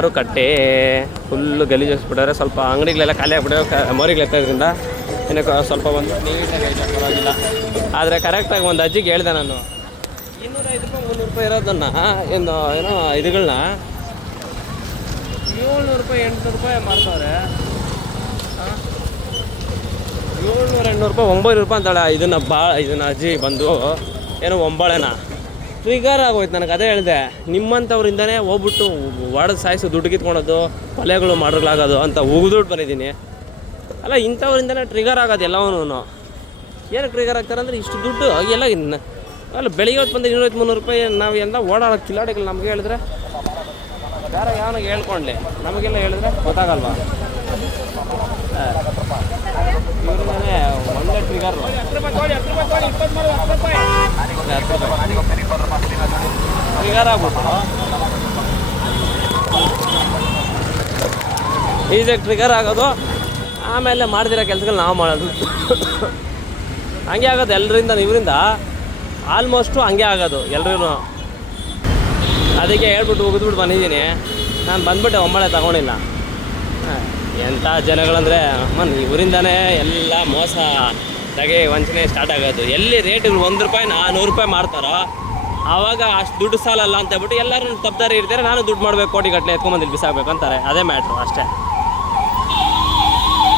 ಮಾರುಕಟ್ಟೆ ಫುಲ್ಲು ಗಲೀಜಿಸ್ಬಿಟ್ಟಾರೆ. ಸ್ವಲ್ಪ ಅಂಗಡಿಗಳೆಲ್ಲ ಖಾಲಿ ಆಗ್ಬಿಟ್ಟರೆ ಮೋರಿಗಳು ಎತ್ತೋದ್ರಿಂದ ಏನಕ್ಕೆ ಸ್ವಲ್ಪ ಒಂದು ನೀಟಾಗಿ ಐತೆ, ಪರವಾಗಿಲ್ಲ. ಆದರೆ ಕರೆಕ್ಟಾಗಿ ಒಂದು ಅಜ್ಜಿಗೆ ಹೇಳ್ದೆ ನಾನು, 250 ರೂಪಾಯಿ 300 ರೂಪಾಯಿ ಇರೋದನ್ನು ಏನೋ ಇದುಗಳನ್ನ 700 ರೂಪಾಯಿ 800 ರೂಪಾಯಿ ಮಾಡ್ತವ್ರೆ. 700 800 ರೂಪಾಯಿ 900 ರೂಪಾಯಿ ಅಂತಾಳೆ. ಇದನ್ನು ಅಜ್ಜಿ ಬಂದು ಏನೋ ಒಂಬಾಳೆನ ಟ್ರಿಗರ್ ಆಗೋಯ್ತು ನನಗೆ. ಅದೇ ಹೇಳಿದೆ, ನಿಮ್ಮಂಥವ್ರಿಂದನೇ ಹೋಗ್ಬಿಟ್ಟು ಒಡೆದು ಸಾಯಿಸು, ದುಡ್ಡು ಕಿತ್ಕೊಳೋದು, ಕೊಲೆಗಳು ಮಾಡೋಗಳಾಗೋದು ಅಂತ ಉಗಿದುಬಿಟ್ಟು ಬಂದಿದ್ದೀನಿ. ಅಲ್ಲ, ಇಂಥವ್ರಿಂದನೇ ಟ್ರಿಗರ್ ಆಗೋದು ಎಲ್ಲವೂ. ಏನಕ್ಕೆ ಟ್ರಿಗರ್ ಆಗ್ತಾರೆ ಅಂದರೆ ಇಷ್ಟು ದುಡ್ಡು ಎಲ್ಲ ಅಲ್ಲ, ಬೆಳಿಗ್ಗೆ ಹೊತ್ತು ಬಂದು 200 300 ರೂಪಾಯಿ ನಾವು ಎಲ್ಲ ಓಡಾಡೋ ಕಿಲಾಡಿಗಳು ನಮಗೆ ಹೇಳಿದ್ರೆ ಬೇರೆ ಯಾವನಿಗೆ ಹೇಳ್ಕೊಂಡ್ಲಿ, ನಮಗೆಲ್ಲ ಹೇಳಿದ್ರೆ ಗೊತ್ತಾಗಲ್ವಾ? ಇವ್ರಿಂದನೇ ಒಳ್ಳೆ ಟ್ರಿಗರ್. ಟ್ರಿಗರ್ ಆಗ್ಬಿಟ್ಟು ಈಸಿಯಾಗಿ ಟ್ರಿಗರ್ ಆಗೋದು, ಆಮೇಲೆ ಮಾಡ್ದಿರೋ ಕೆಲಸಗಳು ನಾವು ಮಾಡೋದು. ಹಂಗೆ ಆಗೋದು ಎಲ್ಲರಿಂದ, ಇವರಿಂದ ಆಲ್ಮೋಸ್ಟು ಹಂಗೆ ಆಗೋದು ಎಲ್ರೂ. ಅದಕ್ಕೆ ಹೇಳ್ಬಿಟ್ಟು ಉಗಿದ್ಬಿಟ್ಟು ಬಂದಿದ್ದೀನಿ. ನಾನು ಬಂದ್ಬಿಟ್ಟೆ, ಒಂಬಳೆ ತಗೊಂಡಿಲ್ಲ. ಎಂಥ ಜನಗಳಂದರೆ ಇವರಿಂದನೇ ಎಲ್ಲ ಮೋಸ, ತೆಗೆ ವಂಚನೆ ಸ್ಟಾರ್ಟ್ ಆಗೋದು. ಎಲ್ಲಿ ರೇಟ್ಗಳು 1 ರೂಪಾಯಿನ 100 ರೂಪಾಯಿ ಮಾಡ್ತಾರೋ ಆವಾಗ ಅಷ್ಟು ದುಡ್ಡು ಸಾಲಲ್ಲ ಅಂತ ಹೇಳ್ಬಿಟ್ಟು ಎಲ್ಲರೂ ತಪ್ಪದಾರಿ ಇರ್ತಾರೆ. ನಾನು ದುಡ್ಡು ಮಾಡಬೇಕು, ಕೋಟಿ ಗಟ್ಟಲೆ ಎತ್ಕೊಂಬಂದಿಲ್ಲಿ ಬಿಸಾಕಬೇಕು ಅಂತಾರೆ. ಅದೇ ಮ್ಯಾಟ್ರು ಅಷ್ಟೇ.